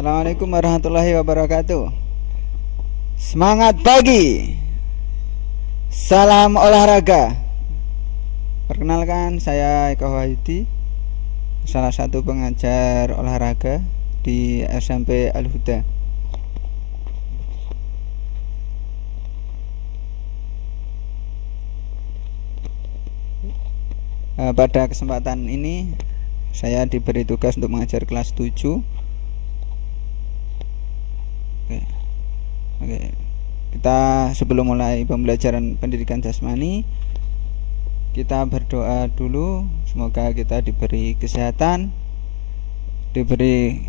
Assalamualaikum warahmatullahi wabarakatuh. Semangat pagi. Salam olahraga. Perkenalkan, saya Eko Wahyudi, salah satu pengajar olahraga di SMP Al-Huda. Pada kesempatan ini saya diberi tugas untuk mengajar kelas 7. Oke. Kita sebelum mulai pembelajaran pendidikan jasmani, kita berdoa dulu, semoga kita diberi kesehatan, diberi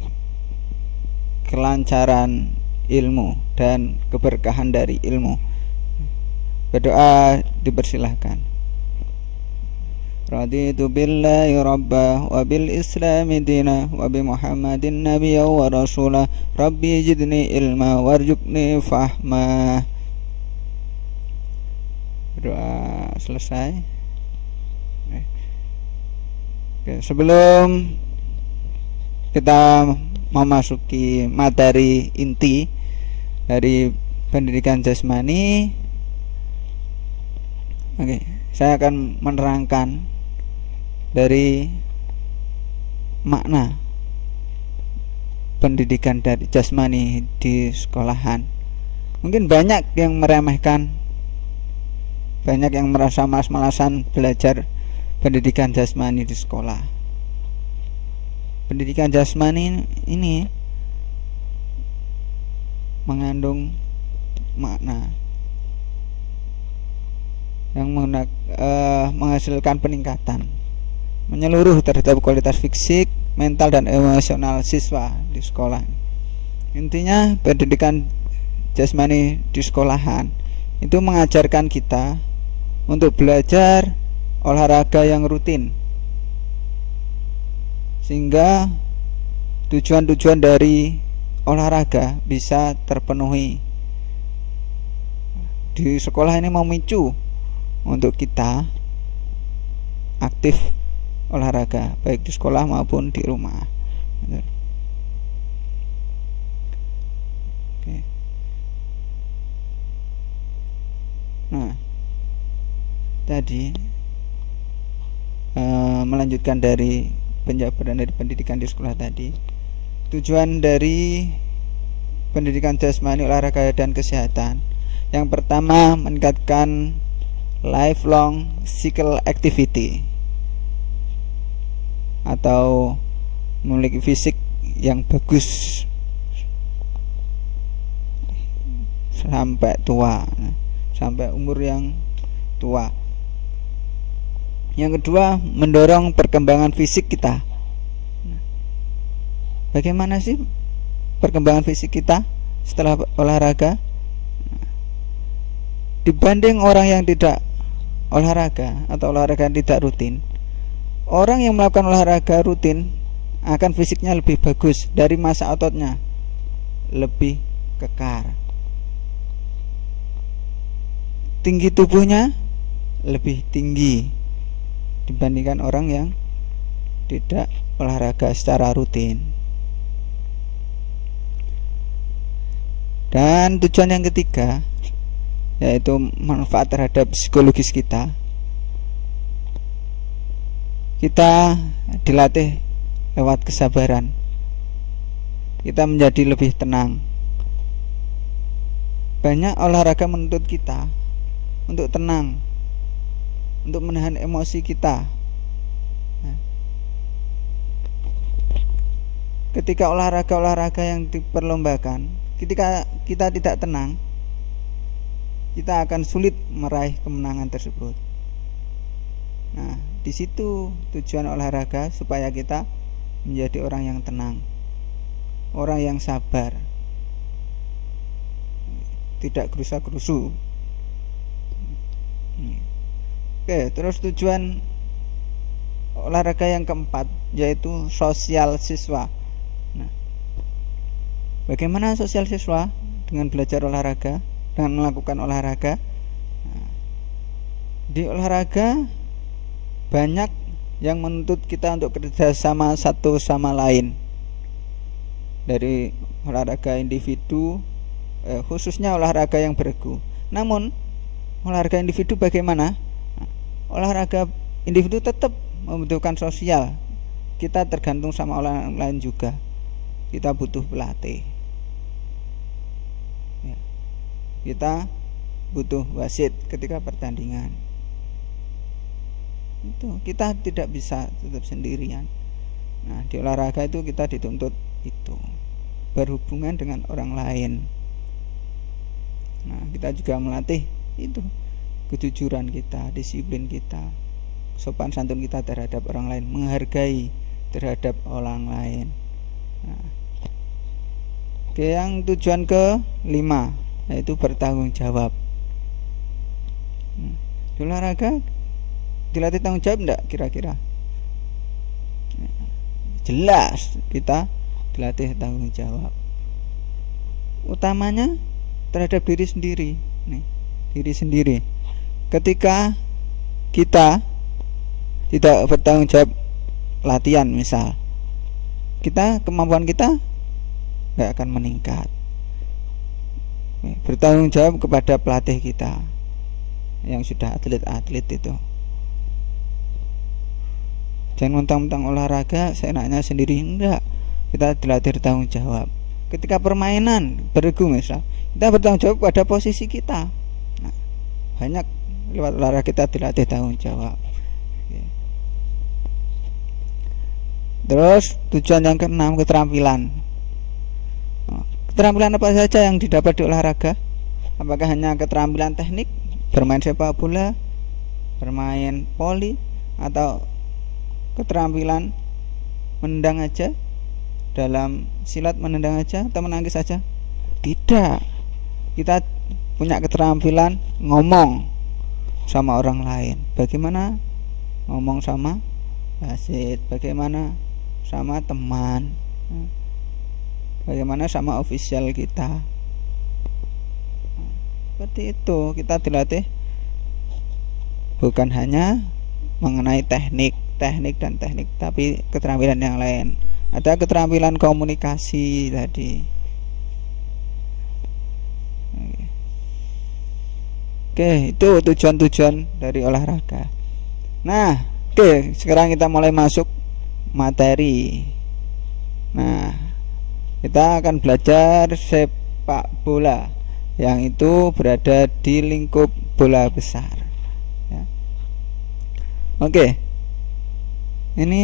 kelancaran ilmu dan keberkahan dari ilmu. Berdoa dipersilahkan. Raditu billahi rabba wa bil islami dina wa bi muhammadin nabiyya wa rasulah rabbi jidni ilma warjukni fahma. Doa selesai. Oke, sebelum kita memasuki materi inti dari pendidikan jasmani, saya akan menerangkan dari makna pendidikan dari jasmani di sekolahan. Mungkin banyak yang meremehkan, banyak yang merasa malas-malasan belajar pendidikan jasmani di sekolah. Pendidikan jasmani ini mengandung makna yang menghasilkan peningkatan menyeluruh terhadap kualitas fisik, mental, dan emosional siswa di sekolah. Intinya pendidikan jasmani di sekolahan itu mengajarkan kita untuk belajar olahraga yang rutin, sehingga tujuan-tujuan dari olahraga bisa terpenuhi. Di sekolah ini memicu untuk kita aktif olahraga, baik di sekolah maupun di rumah. Oke. Nah, tadi melanjutkan dari penjabaran dari pendidikan di sekolah tadi. Tujuan dari pendidikan jasmani, olahraga, dan kesehatan, yang pertama meningkatkan lifelong physical activity atau memiliki fisik yang bagus sampai tua, sampai umur yang tua. Yang kedua, mendorong perkembangan fisik kita. Bagaimana sih perkembangan fisik kita setelah olahraga? Dibanding orang yang tidak olahraga atau olahraga yang tidak rutin, orang yang melakukan olahraga rutin akan fisiknya lebih bagus, dari massa ototnya lebih kekar, tinggi tubuhnya lebih tinggi dibandingkan orang yang tidak olahraga secara rutin. Dan tujuan yang ketiga, yaitu manfaat terhadap psikologis kita. Kita dilatih lewat kesabaran. Kita menjadi lebih tenang. Banyak olahraga menuntut kita untuk tenang, untuk menahan emosi kita. Ketika olahraga-olahraga yang diperlombakan, ketika kita tidak tenang, kita akan sulit meraih kemenangan tersebut. Nah, di situ tujuan olahraga, supaya kita menjadi orang yang tenang, orang yang sabar, tidak gerusa-gerusu. Oke, terus tujuan olahraga yang keempat, yaitu sosial siswa. Nah, bagaimana sosial siswa dengan belajar olahraga, dengan melakukan olahraga? Nah, di olahraga banyak yang menuntut kita untuk kerjasama satu sama lain. dari olahraga individu, khususnya olahraga yang beregu. Namun olahraga individu bagaimana? Olahraga individu tetap membutuhkan sosial. Kita tergantung sama orang lain juga. Kita butuh pelatih. Ya. Kita butuh wasit ketika pertandingan. Itu kita tidak bisa tetap sendirian. Nah, di olahraga itu kita dituntut itu berhubungan dengan orang lain. Nah, kita juga melatih itu kejujuran kita, disiplin kita, sopan santun kita terhadap orang lain, menghargai terhadap orang lain. Nah, oke, yang tujuan ke-5 yaitu bertanggung jawab. Di olahraga dilatih tanggung jawab enggak kira-kira? Jelas kita dilatih tanggung jawab. Utamanya terhadap diri sendiri. Nih, diri sendiri. Ketika kita tidak bertanggung jawab latihan misal, kemampuan kita nggak akan meningkat. Bertanggung jawab kepada pelatih kita yang sudah atlet-atlet itu. Jangan mentang-mentang olahraga seenaknya sendiri, enggak. Kita dilatih bertanggung jawab. Ketika permainan beregu misal, kita bertanggung jawab pada posisi kita. Nah, banyak lewat olahraga kita dilatih tanggung jawab. Terus tujuan yang ke-6, keterampilan. Keterampilan apa saja yang didapat di olahraga? Apakah hanya keterampilan teknik, bermain sepak bola, bermain voli, atau keterampilan menendang aja, dalam silat menendang aja atau menangkis saja? Tidak. Kita punya keterampilan ngomong sama orang lain. Bagaimana ngomong sama wasit, bagaimana sama teman, bagaimana sama ofisial kita. Seperti itu, kita dilatih bukan hanya mengenai teknik, tapi keterampilan yang lain. Ada keterampilan komunikasi tadi. Oke, itu tujuan-tujuan dari olahraga. Nah, oke, sekarang kita mulai masuk materi. Nah, kita akan belajar sepak bola yang itu berada di lingkup bola besar. Ya. Oke, ini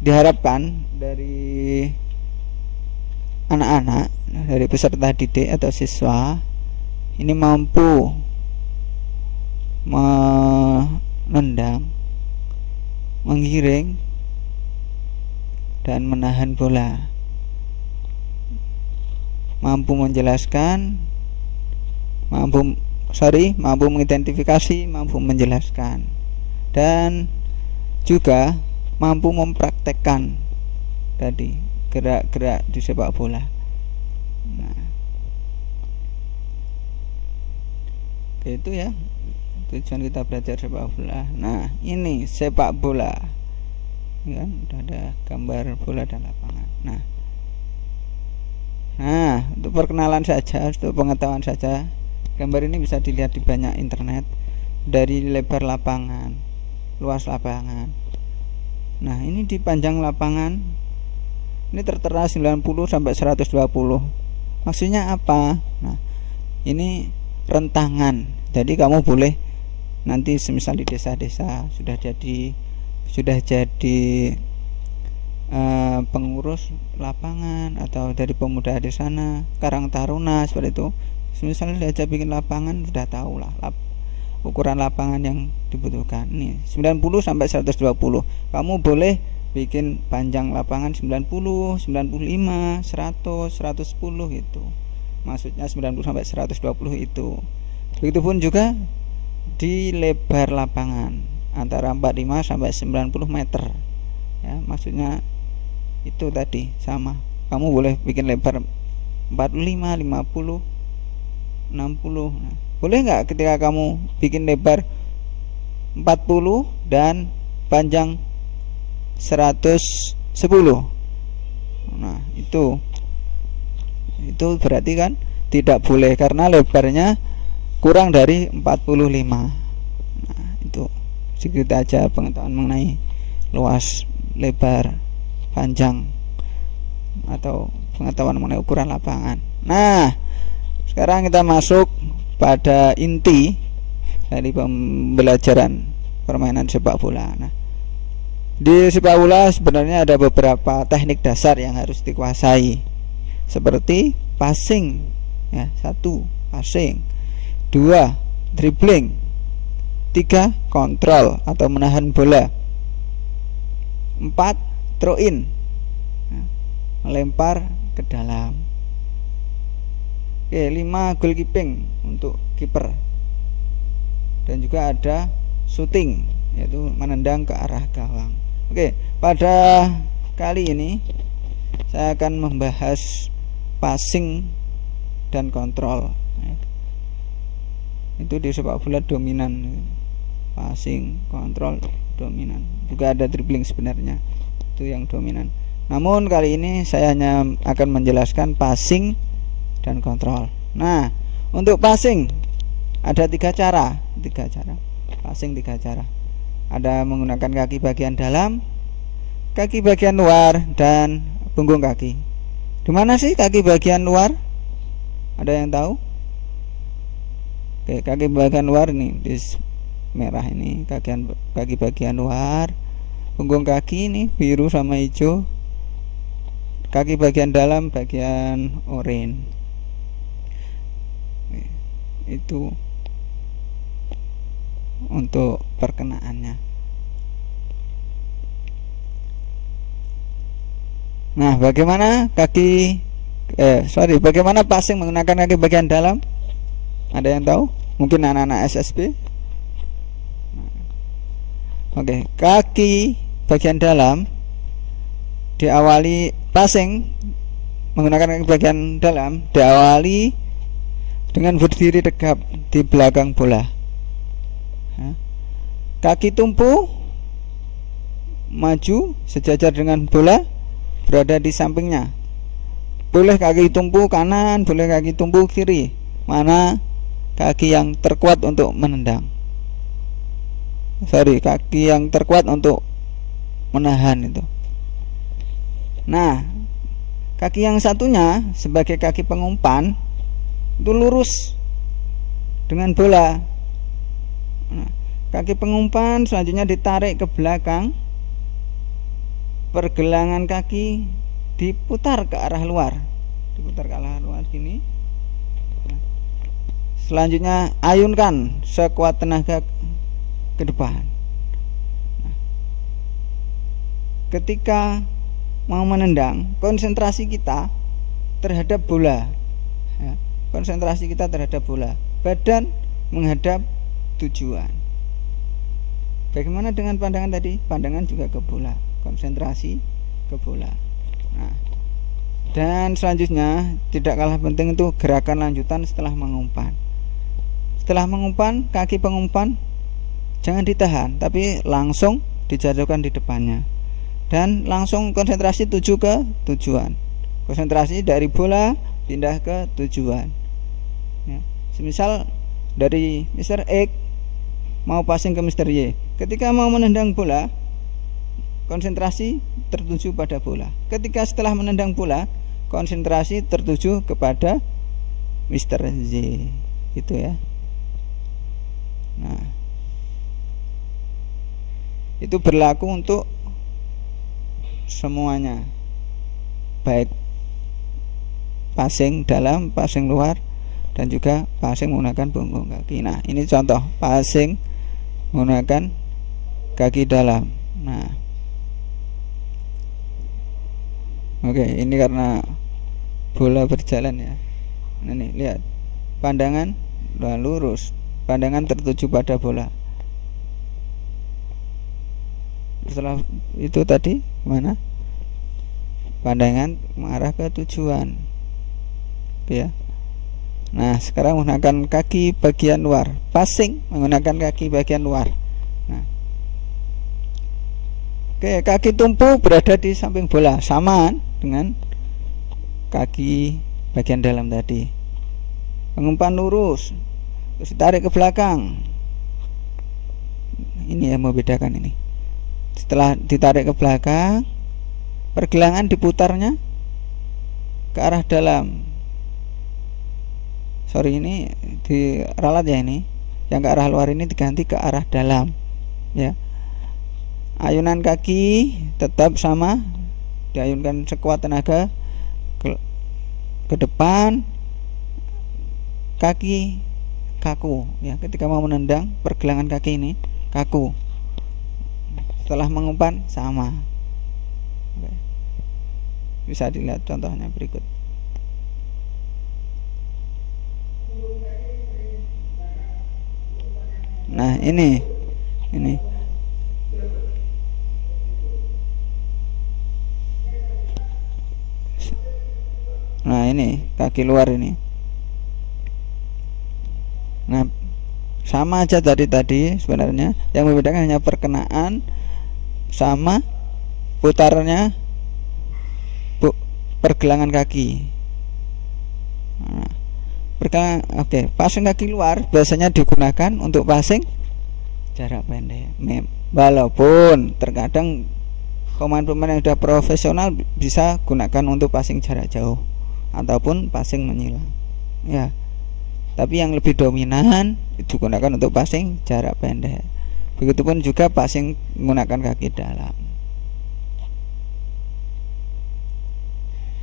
diharapkan dari anak-anak, dari peserta didik atau siswa ini mampu menendang, menggiring, dan menahan bola, mampu menjelaskan, mampu mengidentifikasi, mampu menjelaskan, dan juga mampu mempraktekkan tadi gerak-gerak di sepak bola. Nah, itu ya tujuan kita belajar sepak bola. Nah, ini sepak bola, ya kan, udah ada gambar bola dan lapangan. Nah, untuk perkenalan saja, untuk pengetahuan saja, gambar ini bisa dilihat di banyak internet. Dari lebar lapangan, luas lapangan. Nah, ini di panjang lapangan ini tertera 90 sampai 120. Maksudnya apa? Nah, ini rentangan. Jadi kamu boleh nanti semisal di desa-desa sudah jadi pengurus lapangan atau dari pemuda di sana, Karang Taruna seperti itu. Misalnya diajak bikin lapangan, sudah tahu lah ukuran lapangan yang dibutuhkan. Nih 90 sampai 120. Kamu boleh bikin panjang lapangan 90, 95, 100, 110 gitu. Maksudnya 90 sampai 120 itu. Begitupun juga di lebar lapangan antara 45 sampai 90 meter. Ya, maksudnya itu tadi sama. Kamu boleh bikin lebar 45, 50, 60. Nah, boleh nggak ketika kamu bikin lebar 40 dan panjang 110? Nah, itu berarti kan tidak boleh karena lebarnya kurang dari 45. Nah, itu sedikit aja pengetahuan mengenai luas, lebar, panjang, atau pengetahuan mengenai ukuran lapangan. Nah, sekarang kita masuk pada inti dari pembelajaran permainan sepak bola. Nah, di sepak bola sebenarnya ada beberapa teknik dasar yang harus dikuasai, seperti passing, ya, 1 passing, 2 dribbling, 3 kontrol atau menahan bola, 4 throw in, melempar ke dalam. Oke, 5 goalkeeping untuk kiper. Dan juga ada shooting, yaitu menendang ke arah gawang. Oke, pada kali ini saya akan membahas passing dan kontrol. Itu di sepak bola dominan, passing, kontrol, dominan. Juga ada dribbling sebenarnya, itu yang dominan. Namun kali ini saya hanya akan menjelaskan passing dan kontrol. Nah, untuk passing ada 3 cara. Passing 3 cara. Ada menggunakan kaki bagian dalam, kaki bagian luar, dan punggung kaki. Di mana sih kaki bagian luar? Ada yang tahu? Oke, kaki bagian luar ini di merah ini, kaki bagian luar. Punggung kaki ini biru sama hijau. Kaki bagian dalam bagian oranye. Itu untuk perkenaannya. Nah, bagaimana bagaimana passing menggunakan kaki bagian dalam? Ada yang tahu? Mungkin anak-anak SSB. Oke, kaki bagian dalam diawali passing menggunakan kaki bagian dalam diawali dengan berdiri tegap di belakang bola. Kaki tumpu maju sejajar dengan bola, berada di sampingnya. Boleh kaki tumpu kanan, boleh kaki tumpu kiri. Mana kaki yang terkuat untuk menendang? Kaki yang terkuat untuk menahan itu. Nah, kaki yang satunya sebagai kaki pengumpan itu lurus dengan bola. Nah, kaki pengumpan selanjutnya ditarik ke belakang, pergelangan kaki diputar ke arah luar, gini. Nah, selanjutnya ayunkan sekuat tenaga ke depan. Nah, ketika mau menendang, konsentrasi kita terhadap bola, ya. Konsentrasi kita terhadap bola, badan menghadap tujuan. Bagaimana dengan pandangan tadi? Pandangan juga ke bola, konsentrasi ke bola. Nah, dan selanjutnya tidak kalah penting itu gerakan lanjutan setelah mengumpan. Setelah mengumpan, kaki pengumpan jangan ditahan, tapi langsung dijatuhkan di depannya dan langsung konsentrasi tuju ke tujuan. Konsentrasi dari bola pindah ke tujuan, ya. Semisal dari Mr. X mau passing ke Mr. Y, ketika mau menendang bola konsentrasi tertuju pada bola. Ketika setelah menendang bola konsentrasi tertuju kepada Mr. Z, gitu ya. Nah, itu berlaku untuk semuanya, baik passing dalam, passing luar, dan juga passing menggunakan punggung kaki. Nah, ini contoh passing menggunakan kaki dalam. Nah, oke, ini karena bola berjalan ya. Nah, nih lihat, pandangan lurus, pandangan tertuju pada bola. Setelah itu tadi mana? Pandangan mengarah ke tujuan, ya. Nah, sekarang menggunakan kaki bagian luar, passing menggunakan kaki bagian luar. Nah, Oke, kaki tumpu berada di samping bola, sama dengan kaki bagian dalam tadi. Pengumpan lurus, terus ditarik ke belakang. Ini yang membedakan ini. Setelah ditarik ke belakang, pergelangan diputarnya ke arah dalam. Sorry, ini diralat ya ini. Yang ke arah luar ini diganti ke arah dalam, ya. Ayunan kaki tetap sama, diayunkan sekuat tenaga ke depan. Kaki kaku, ya. Ketika mau menendang, pergelangan kaki ini kaku. Setelah mengumpan sama. Oke. Bisa dilihat contohnya berikut. Nah, ini. Nah, ini kaki luar ini. Nah, sama aja tadi sebenarnya. Yang membedakan hanya perkenaan sama putarnya pergelangan kaki. Nah, oke, passing kaki luar biasanya digunakan untuk passing jarak pendek. Walaupun terkadang pemain-pemain yang sudah profesional bisa gunakan untuk passing jarak jauh ataupun passing menyilang, ya. Tapi yang lebih dominan digunakan untuk passing jarak pendek. Begitupun juga passing menggunakan kaki dalam.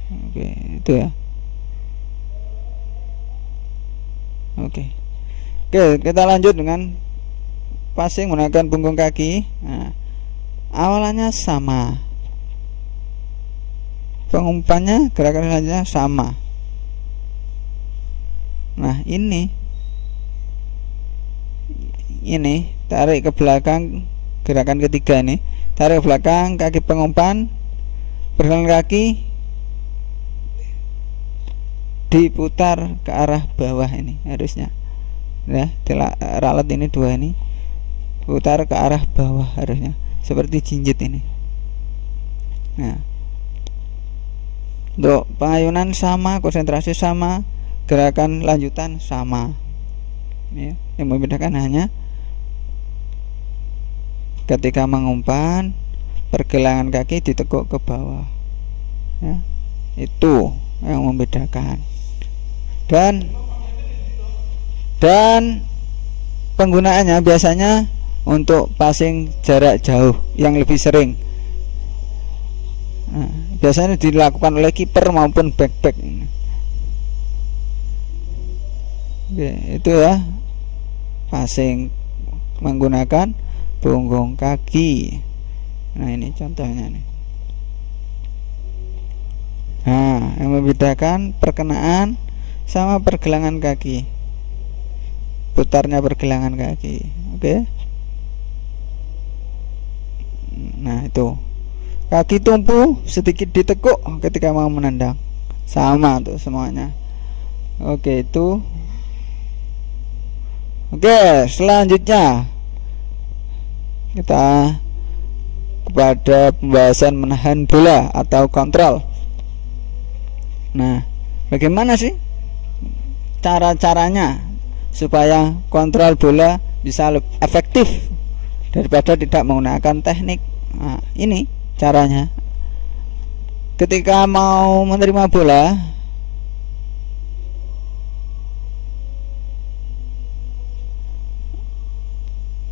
Oke, itu ya. Oke, kita lanjut dengan passing menggunakan punggung kaki. Nah, awalannya sama, pengumpannya gerakan selanjutnya sama. Nah, ini tarik ke belakang, gerakan ketiga ini tarik ke belakang, kaki pengumpan, pergelangan kaki diputar ke arah bawah ini harusnya, ya. Ralat ini dua ini putar ke arah bawah harusnya, seperti jinjit ini. Nah, untuk pengayunan sama, konsentrasi sama, gerakan lanjutan sama, ya. Yang membedakan hanya ketika mengumpan pergelangan kaki ditekuk ke bawah, ya. Itu yang membedakan. Dan penggunaannya biasanya untuk passing jarak jauh yang lebih sering. Nah, biasanya dilakukan oleh kiper maupun back. Oke, itu ya, passing menggunakan punggung kaki. Nah, ini contohnya nih. Nah, yang membedakan perkenaan sama pergelangan kaki, putarnya pergelangan kaki. Oke. Nah, itu kaki tumpu sedikit ditekuk ketika mau menendang, sama tuh semuanya. Oke, itu. Oke, selanjutnya kita kepada pembahasan menahan bola atau kontrol. Nah, bagaimana sih cara-caranya supaya kontrol bola bisa lebih efektif daripada tidak menggunakan teknik? Nah, ini caranya. Ketika mau menerima bola,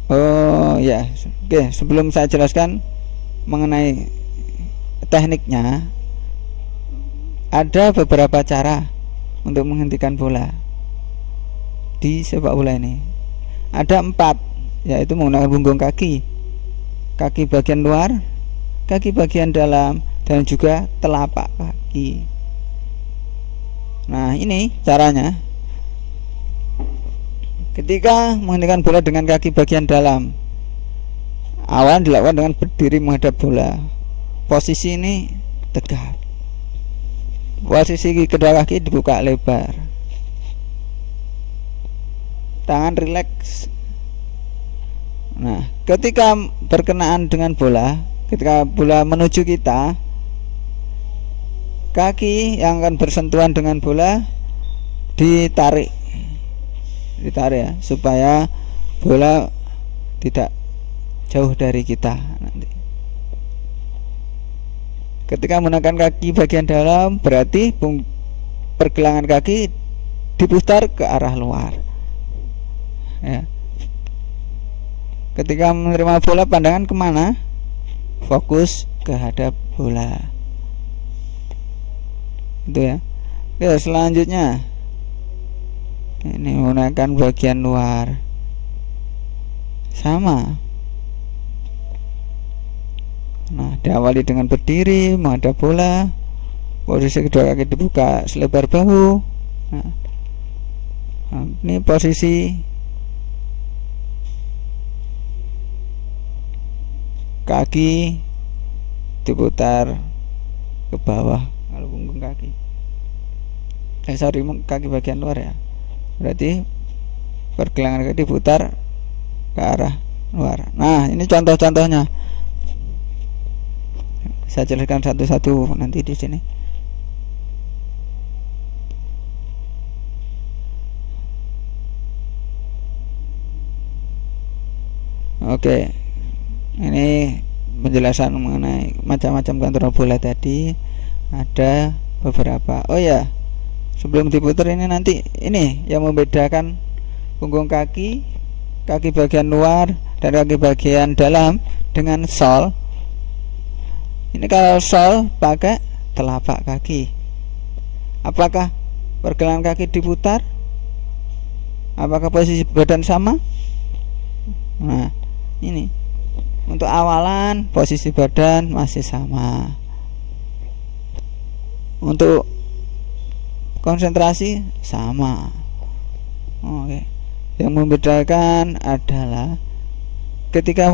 oke, sebelum saya jelaskan mengenai tekniknya, ada beberapa cara untuk menghentikan bola di sepak bola ini. Ada 4, yaitu menggunakan punggung kaki, kaki bagian luar, kaki bagian dalam, dan juga telapak kaki. Nah, ini caranya. Ketika menghentikan bola dengan kaki bagian dalam, awal dilakukan dengan berdiri menghadap bola. Posisi ini tegak. Posisi kedua kaki dibuka lebar, tangan rileks. Nah, ketika berkenaan dengan bola, Ketika bola menuju kita, kaki yang akan bersentuhan dengan bola ditarik ya, supaya bola tidak jauh dari kita nanti. Ketika menggunakan kaki bagian dalam, berarti pergelangan kaki diputar ke arah luar ya. Ketika menerima bola, pandangan kemana? Fokus kehadap bola. Itu ya. Oke, selanjutnya ini menggunakan bagian luar, sama. Nah, diawali dengan berdiri menghadap bola, posisi kedua kaki dibuka selebar bahu. Nah, ini posisi kaki diputar ke bawah kalau punggung kaki. Kaki bagian luar ya. Berarti pergelangan kaki diputar ke arah luar. Nah, ini contoh-contohnya. Saya jelaskan satu-satu nanti di sini. Oke, ini penjelasan mengenai macam-macam kontrol bola tadi. Ada beberapa. Oh ya, sebelum diputar ini nanti ini yang membedakan punggung kaki, kaki bagian luar dan kaki bagian dalam dengan sol. Ini kalau sol pakai telapak kaki. Apakah pergelangan kaki diputar? Apakah posisi badan sama? Nah, ini untuk awalan posisi badan masih sama. Untuk konsentrasi sama. Oke. Yang membedakan adalah ketika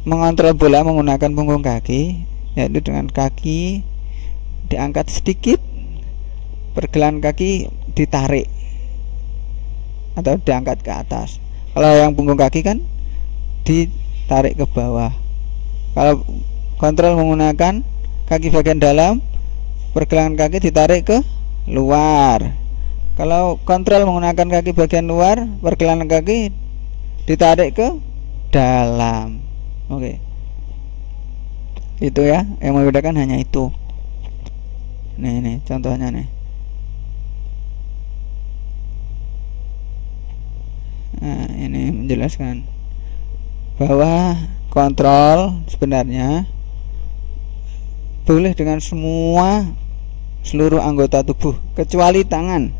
mengontrol bola menggunakan punggung kaki, yaitu dengan kaki diangkat sedikit, pergelangan kaki ditarik atau diangkat ke atas. Kalau yang punggung kaki kan ditarik ke bawah. Kalau kontrol menggunakan kaki bagian dalam, pergelangan kaki ditarik ke luar. Kalau kontrol menggunakan kaki bagian luar, pergelangan kaki ditarik ke dalam. Oke. Itu ya, yang membedakan hanya itu. Nih contohnya nih. Nah, ini menjelaskan bahwa kontrol sebenarnya boleh dengan seluruh anggota tubuh kecuali tangan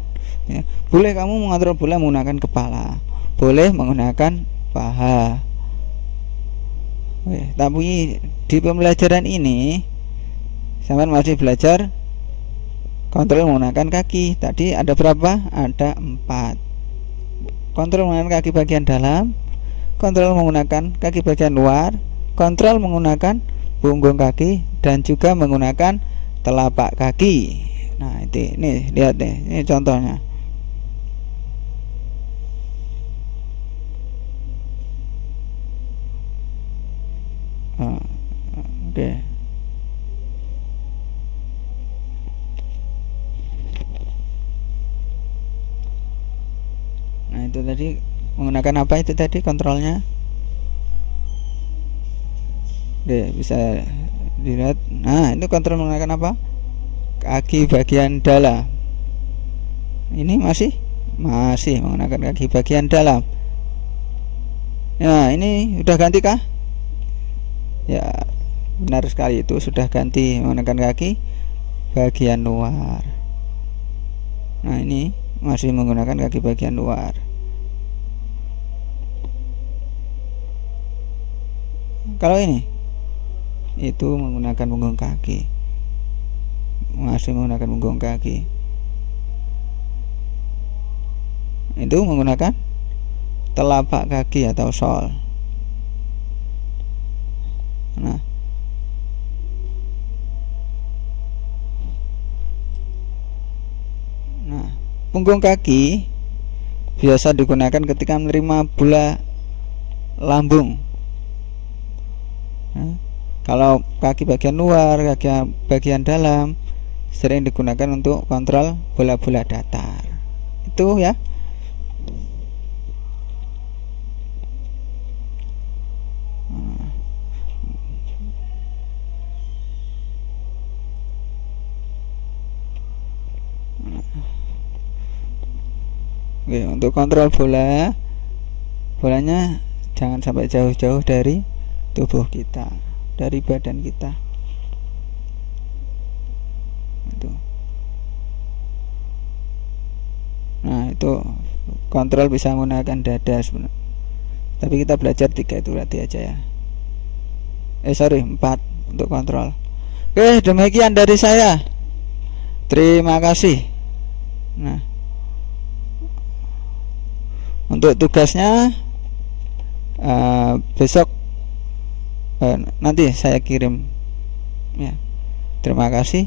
ya. Boleh kamu mengontrol bola menggunakan kepala, boleh menggunakan paha. Tapi di pembelajaran ini sampean masih belajar kontrol menggunakan kaki. Tadi ada berapa? Ada 4. Kontrol menggunakan kaki bagian dalam, kontrol menggunakan kaki bagian luar, kontrol menggunakan punggung kaki, dan juga menggunakan telapak kaki. Nah, ini lihat deh, ini contohnya. Oke. Nah, itu tadi menggunakan apa itu tadi kontrolnya? Oke, bisa dilihat. Nah, itu kontrol menggunakan apa? Kaki bagian dalam. Ini masih menggunakan kaki bagian dalam. Nah, ini udah ganti kah? Ya, benar sekali, itu sudah ganti menggunakan kaki bagian luar. Nah, ini masih menggunakan kaki bagian luar. Kalau ini itu menggunakan punggung kaki, masih menggunakan punggung kaki. Itu menggunakan telapak kaki atau sol. Nah, punggung kaki biasa digunakan ketika menerima bola lambung Nah, kalau kaki bagian luar, kaki bagian dalam sering digunakan untuk kontrol bola-bola datar. Itu ya. Oke, untuk kontrol bolanya jangan sampai jauh-jauh dari tubuh kita, dari badan kita. Itu. Nah, itu kontrol bisa menggunakan dada sebenarnya. Tapi kita belajar 3 itu berarti aja ya. 4 untuk kontrol. Oke, demikian dari saya. Terima kasih. Nah, untuk tugasnya besok nanti saya kirim ya. Terima kasih.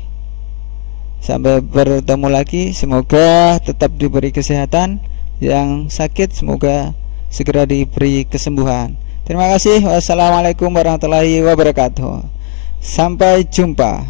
Sampai bertemu lagi. Semoga tetap diberi kesehatan. Yang sakit semoga segera diberi kesembuhan. Terima kasih. Wassalamualaikum warahmatullahi wabarakatuh. Sampai jumpa.